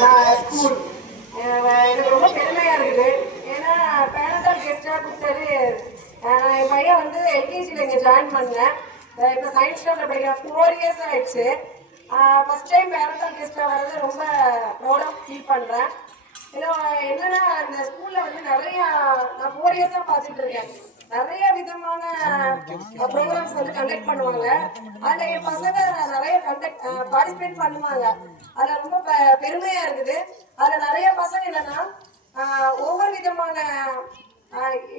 School எனக்கு ரொம்ப பெருமையா இருக்குது. ஏன்னா பேரண்டல் கெஸ்டா கொடுத்தாரு. என் பையன் வந்து எல்கேஜியில் இங்கே ஜாயின் பண்ணேன். இப்போ சயின்ஸ் ஸ்டாண்டர்ட் படிக்கிறேன். 4 இயர்ஸ் ஆயிடுச்சு. ஃபர்ஸ்ட் டைம் பேரண்டல் கெஸ்டா வர்றது ரொம்ப ப்ரௌடாக ஃபீல் பண்ணுறேன். என்னன்னா இந்த ஸ்கூல்ல வந்து நிறைய நான் 4 இயர்ஸா பார்த்துட்டு இருக்கேன். நிறைய விதமான ப்ரோக்ராம்ஸ் வந்து கண்டக்ட் பண்ணுவாங்க. அதுல என் பசங்க நிறைய பார்ட்டிசிபேட் பண்ணுவாங்க. அதுல ரொம்ப பெருமையா இருக்குது. அதுல நிறைய பசங்க என்னன்னா ஒவ்வொரு விதமான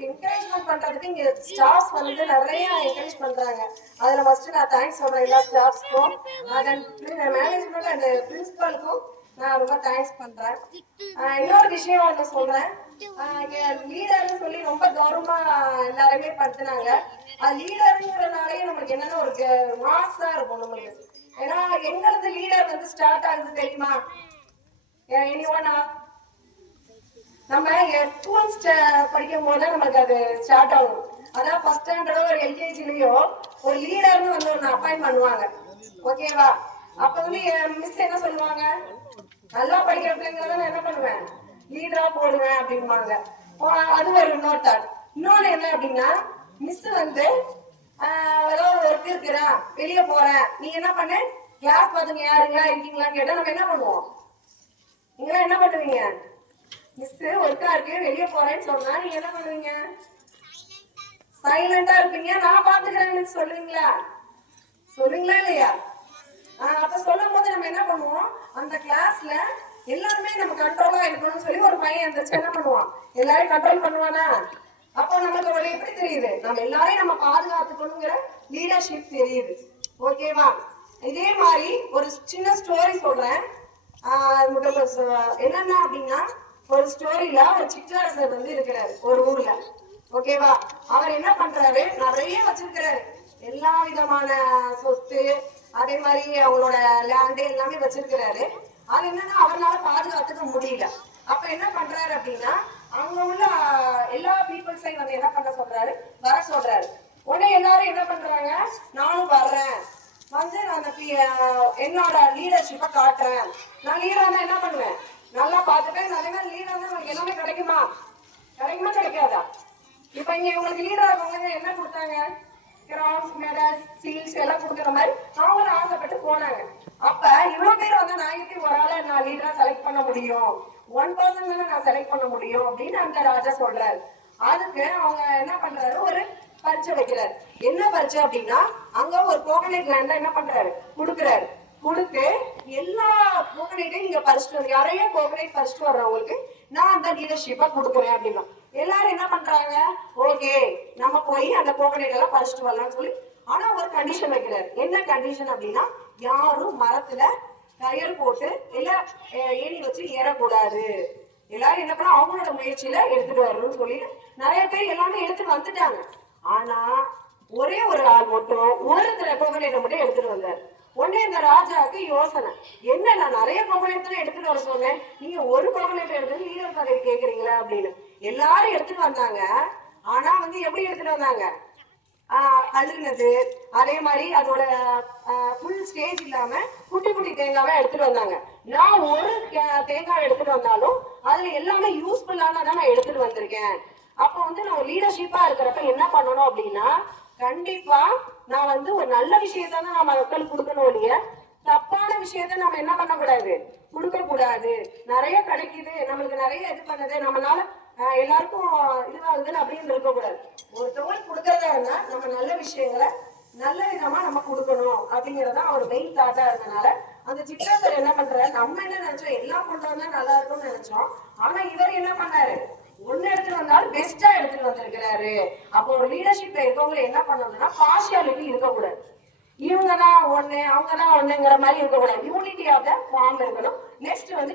என்கரேஜ்மெண்ட் பண்றதுக்கு இங்க ஸ்டாஃப்ஸ் வந்து நிறைய என்கரேஜ் பண்றாங்க. அதுல ஃபர்ஸ்ட் நான் தேங்க்ஸ் சொல்றேன் எல்லா ஸ்டாஃப்ஸ்க்கும், மேனேஜ்மெண்ட் அண்ட் பிரின்சிபலுக்கும் நான் ரொம்ப தேங்க்ஸ் பண்றேன். இன்னொரு விஷயம் ஒன்று சொல்றேன். லீடர்னு சொல்லி ரொம்ப கௌரவமா எல்லாருமே படுத்தினாங்க. அது லீடருங்கிறனாலே நமக்கு என்னன்னா ஒரு மாசா இருக்கும் நம்மளுக்கு. ஏன்னா எங்களது லீடர் வந்து ஸ்டார்ட் ஆகுது தெரியுமா? நம்ம ஸ்கூல் படிக்கும் போது நமக்கு அது ஸ்டார்ட் ஆகும். அதான் ஃபர்ஸ்ட் ஸ்டாண்டர்டோ ஒரு எல்கேஜிலயோ ஒரு லீடர்னு வந்து ஒன்று அப்பாயிண்ட் பண்ணுவாங்க. ஓகேவா? அப்ப வந்து மிஸ் என்ன சொல்லுவாங்க, நல்லா படிக்கிற பிள்ளைங்கள நான் என்ன பண்ணுவேன், லீடரா போடுவேன் அப்படின்பாங்க. அது ஒரு இன்னொரு தாட். இன்னொன்னு என்ன அப்படின்னா, மிஸ் வந்து ஏதாவது ஒர்க் இருக்கிறான் வெளியே போறேன், நீ என்ன பண்ண, கிளாஸ் பார்த்துங்க யாருங்களா இருக்கீங்களான்னு கேட்டா நம்ம என்ன பண்ணுவோம்? நீங்களாம் என்ன பண்ணுவீங்க? மிஸ் ஒர்க்கா இருக்கு வெளியே போறேன்னு சொன்னா நீங்க என்ன பண்ணுவீங்க? சைலண்டா இருப்பீங்க. நான் பாத்துக்கிறேன்னு சொல்லுவீங்களா? சொல்லுவீங்களா இல்லையா? அப்ப சொல்லும் போது நம்ம என்ன பண்ணுவோம், அந்த கிளாஸ்ல எல்லாருமே நம்ம கண்ட்ரோலா இருக்கணும்னு சொல்லி ஒரு பையன் இருந்துச்சு என்ன பண்ணுவான், எல்லாரையும் கண்ட்ரோல் பண்ணுவானா? அப்போ நமக்கு ஒரு எப்படி தெரியுது, நம்ம எல்லாரையும் நம்ம பாதுகாத்துக்கணுங்கிற லீடர்ஷிப் தெரியுது. ஓகேவா? இதே மாதிரி ஒரு சின்ன ஸ்டோரி சொல்றேன். என்னன்னா அப்படின்னா, ஒரு ஸ்டோரியில ஒரு சிற்றரசர் வந்து இருக்கிறாரு ஒரு ஊர்ல. ஓகேவா? அவர் என்ன பண்றாரு, நிறைய வச்சிருக்கிறாரு, எல்லா விதமான சொத்து, அதே மாதிரி அவங்களோட லேண்டு எல்லாமே வச்சிருக்கிறாரு. அது என்னன்னா அவரால பாதுகாத்துக்க முடியல. அப்ப என்ன பண்றாரு அப்படின்னா, அங்க உள்ள எல்லா பீப்புள்ஸையும் வந்து என்ன பண்ண சொல்றாரு, வர சொல்றாரு. உடனே எல்லாரும் என்ன பண்றாங்க, நானும் வர்றேன், வந்து நான் என்னோட லீடர்ஷிப்பை காட்டுறேன், நான் லீடரா என்ன பண்ணுவேன், நல்லா பார்த்துப்பேன். அதே மாதிரி லீடர் நமக்கு எல்லாமே கிடைக்குமா? கிடைக்குமா கிடைக்காதா? இப்ப இங்க உங்களுக்கு லீடர் இருக்கவங்க என்ன கொடுத்தாங்க, கிராஸ் மெடல்ஸ் சீல்ஸ் எல்லாம் கொடுக்குற மாதிரி அவங்களும் ஆசைப்பட்டு போனாங்க. அப்ப இவ்வளவு பேர் வந்து நான் எப்படி ஒரு ஆளை நான் லீடரா செலக்ட் பண்ண முடியும், 1% நான் செலக்ட் பண்ண முடியும் அப்படின்னு அந்த ராஜா சொல்றாரு. அதுக்கு அவங்க என்ன பண்றாரு, ஒரு பரீட்சை வைக்கிறாரு. என்ன பரீட்சை அப்படின்னா, அங்க ஒரு கோகனட் லேண்ட என்ன பண்றாரு, கொடுக்குறாரு. கொடுத்து எல்லா கோகனட்டையும் நீங்க பறிச்சுட்டு யாரையும் கோகனட் பறிச்சுட்டு வர்றவங்களுக்கு நான் அந்த லீடர்ஷிப்பா கொடுக்குறேன் அப்படின்னா எல்லாரும் என்ன பண்றாங்க, ஓகே நம்ம போய் அந்த கோகனட் எல்லாம் பறிச்சுட்டு வரலாம்னு சொல்லி. ஆனா ஒரு கண்டிஷன் வைக்கிறாரு. என்ன கண்டிஷன் அப்படின்னா, யாரும் மரத்துல கயிறு போட்டு இல்ல ஏணி வச்சு ஏறக்கூடாது. எல்லாரும் என்ன பண்ண அவங்களோட முயற்சியில எடுத்துட்டு வரணும்னு சொல்லி நிறைய பேர் எல்லாமே எடுத்துட்டு வந்துட்டாங்க. ஆனா ஒரே ஒரு ஆள் மட்டும் ஒரு கோகனட்டை மட்டும் எடுத்துட்டு வந்தார். உடனே இந்த ராஜாவுக்கு யோசனை, என்ன நான் நிறைய கோகனட் தான் எடுத்துட்டு வர சொன்னேன், நீங்க ஒரு கோகனட் எடுத்து லீடர் பதவி கேக்குறீங்களா அப்படின்னு. எல்லாரும் எடுத்துட்டு வந்தாங்க. ஆனா வந்து எப்படி எடுத்துட்டு வந்தாங்க, அழுகுனது, அதே மாதிரி அதோட ஃபுல் ஸ்டேஜ் இல்லாம குட்டி குட்டி தேங்காவை எடுத்துட்டு வந்தாங்க. நான் ஒரு தேங்காய் எடுத்துட்டு வந்தாலும் அதுல எல்லாமே யூஸ்ஃபுல்லானதான் நான் எடுத்துட்டு வந்திருக்கேன். அப்போ வந்து நான் லீடர்ஷிப்பா இருக்கிறப்ப என்ன பண்ணணும் அப்படின்னா, கண்டிப்பா நான் வந்து ஒரு நல்ல விஷயத்தான் நம்ம மக்களுக்கு கொடுக்கணும் இல்லையா, தப்பான விஷயத்த நம்ம என்ன பண்ணக்கூடாது, கொடுக்க கூடாது. நிறைய கிடைக்குது நம்மளுக்கு, நிறைய இது பண்ணது நம்மளால எல்லாருக்கும் இதுவாகுதுன்னு அப்படின்னு இருக்கக்கூடாது. ஒருத்தவங்களுக்கு கொடுக்கறதா இருந்தா நம்ம நல்ல விஷயங்களை நல்ல விதமா நம்ம கொடுக்கணும் அப்படிங்கறதான் அவர் மெயின் தாட்டா இருந்தனால அந்த சிற்றரசர் என்ன பண்றாரு, நம்ம என்ன நினைச்சோம், எல்லாம் கொண்டு வந்தா நல்லா இருக்கும்னு நினைச்சோம். ஆனா இவர் என்ன பண்ணாரு, ஒண்ணு எடுத்துட்டு வந்தாலும் பெஸ்டா எடுத்துட்டு வந்திருக்கிறாரு. அப்போ ஒரு லீடர்ஷிப்ல இருக்கவங்க என்ன பண்ணணும்னா, பார்ஷியாலிட்டி இருக்கக்கூடாது. இவங்கதான் ஒண்ணு அவங்கதான் ஒண்ணுங்கிற மாதிரி இருக்கக்கூடாது. யூனிட்டி ஆஃப் த ஃபார்ம் இருக்கணும். நெக்ஸ்ட் வந்து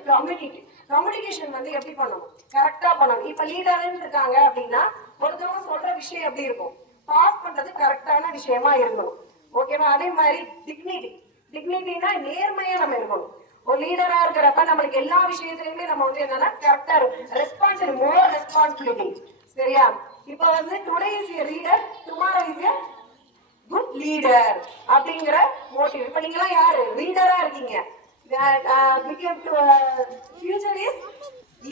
கம்யூனிகேஷன் வந்து எப்படி பண்ணணும், கரெக்டா பண்ணணும். இப்ப லீடர்னு இருக்காங்க அப்படின்னா ஒருத்தவங்க சொல்ற விஷயம் எப்படி இருக்கும், பாஸ் பண்றது கரெக்டான விஷயமா இருக்கணும். ஓகேவா? அதே மாதிரி டிக்னிட்டினா நேர்மையா நம்ம இருக்கணும். ஒரு லீடரா இருக்கிறப்ப நம்மளுக்கு எல்லா விஷயத்திலுமே நம்ம வந்து என்னன்னா கரெக்டா இருக்கும். மோர் ரெஸ்பான்சிபிலிட்டி. சரியா? இப்ப வந்து today is a leader, tomorrow is a good leader அப்படிங்கிற மோட்டிவ். இப்ப நீங்க எல்லாம் யாரு லீடரா இருக்கீங்க, that became to future is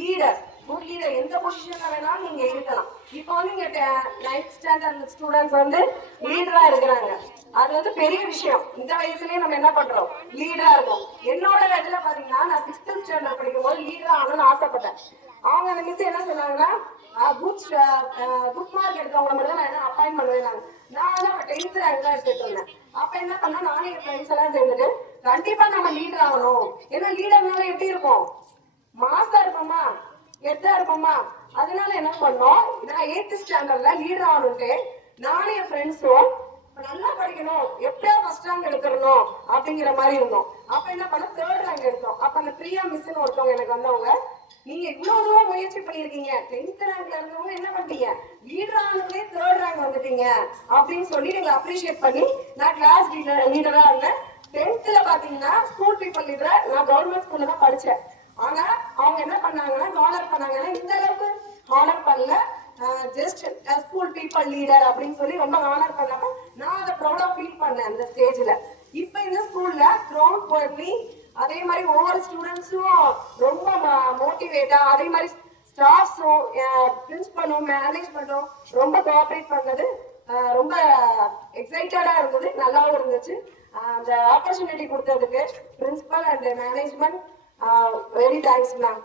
leader. Good leader எந்த பொசிஷன்ல வேணாலும் நீங்க இருக்கலாம். இப்போ வந்து இங்க 9th ஸ்டாண்டர்ட் ஸ்டூடெண்ட்ஸ் வந்து லீடரா இருக்கிறாங்க. அது வந்து பெரிய விஷயம். இந்த வயசுலயே நம்ம என்ன பண்றோம், லீடரா இருக்கோம். என்னோட வயசுல பாத்தீங்கன்னா நான் 6th ஸ்டாண்டர்ட் படிக்கும் போது லீடரா ஆகணும்னு ஆசைப்பட்டேன். அவங்க அந்த மிஸ் என்ன சொன்னாங்கன்னா குட் மார்க் எடுத்தவங்களை மட்டும் தான் நான் அப்பாயின் பண்ணுவேன். நான் வந்து 10th ரேங்க் தான் எடுத்துட்டு இருந்தேன். அப்ப என்ன பண்ணா நானே என் ஃப்ரெண்ட்ஸ் எல்லாம் சேர்ந்துட்டு கண்டிப்பா நம்ம லீடர் ஆகணும். ஏன்னா லீடர்னால எப்படி இருக்கும், மாசா இருப்போமா, எத்தா இருப்போமா. அதனால என்ன பண்ணோம், நான் 8th ஸ்டாண்டர்ட்ல லீடர் ஆகணும்ட்டு நானும் என் ஃப்ரெண்ட்ஸும் நல்லா படிக்கணும், எப்படியா ஃபர்ஸ்ட் ரேங்க் எடுத்துடணும் அப்படிங்கிற மாதிரி இருந்தோம். அப்ப என்ன பண்ண 3rd ரேங்க் எடுத்தோம். அப்ப அந்த பிரியா மிஸ்ன்னு ஒருத்தவங்க எனக்கு வந்தவங்க, நீங்க இவ்வளவு தூரம் முயற்சி பண்ணிருக்கீங்க, 10th ரேங்க்ல இருந்தவங்க என்ன பண்ணிட்டீங்க, லீடர் ஆனதுலே 3rd ரேங்க் வந்துட்டீங்க அப்படின்னு சொல்லி எங்களை அப்ரிஷியேட் பண்ணி நான் கிளாஸ் லீடரா இருந்தேன். 10th பாத்தீங்கன்னா ஸ்கூல் பீப்புள் லீடரா நான் கவர்மெண்ட் ஸ்கூல்ல தான் படிச்சேன். ஆனா அவங்க என்ன பண்ணாங்கன்னா ஹானர் பண்ணாங்கன்னா இந்த அளவுக்கு ஹானர் பண்ணல, ஜஸ்ட் ஸ்கூல் பீப்புள் லீடர் அப்படின்னு சொல்லி ரொம்ப ஹானர் பண்ணாம நான் அதை ப்ரௌடா ஃபீல் பண்ணேன் அந்த ஸ்டேஜ்ல. இப்ப இந்த ஸ்கூல்ல கிரவுண்ட் பண்ணி அதே மாதிரி ஒவ்வொரு ஸ்டூடெண்ட்ஸும் ரொம்ப மோட்டிவேட்டா, அதே மாதிரி ஸ்டாஃப்ஸும் பிரின்சிபலும் மேனேஜ்மெண்ட்டும் ரொம்ப கோஆபரேட் பண்ணது ரொம்ப எக்ஸைட்டடா இருந்தது, நல்லாவும் இருந்துச்சு. அந்த ஆப்பர்ச்சுனிட்டி கொடுத்ததுக்கு principal and management very thanks ma'am.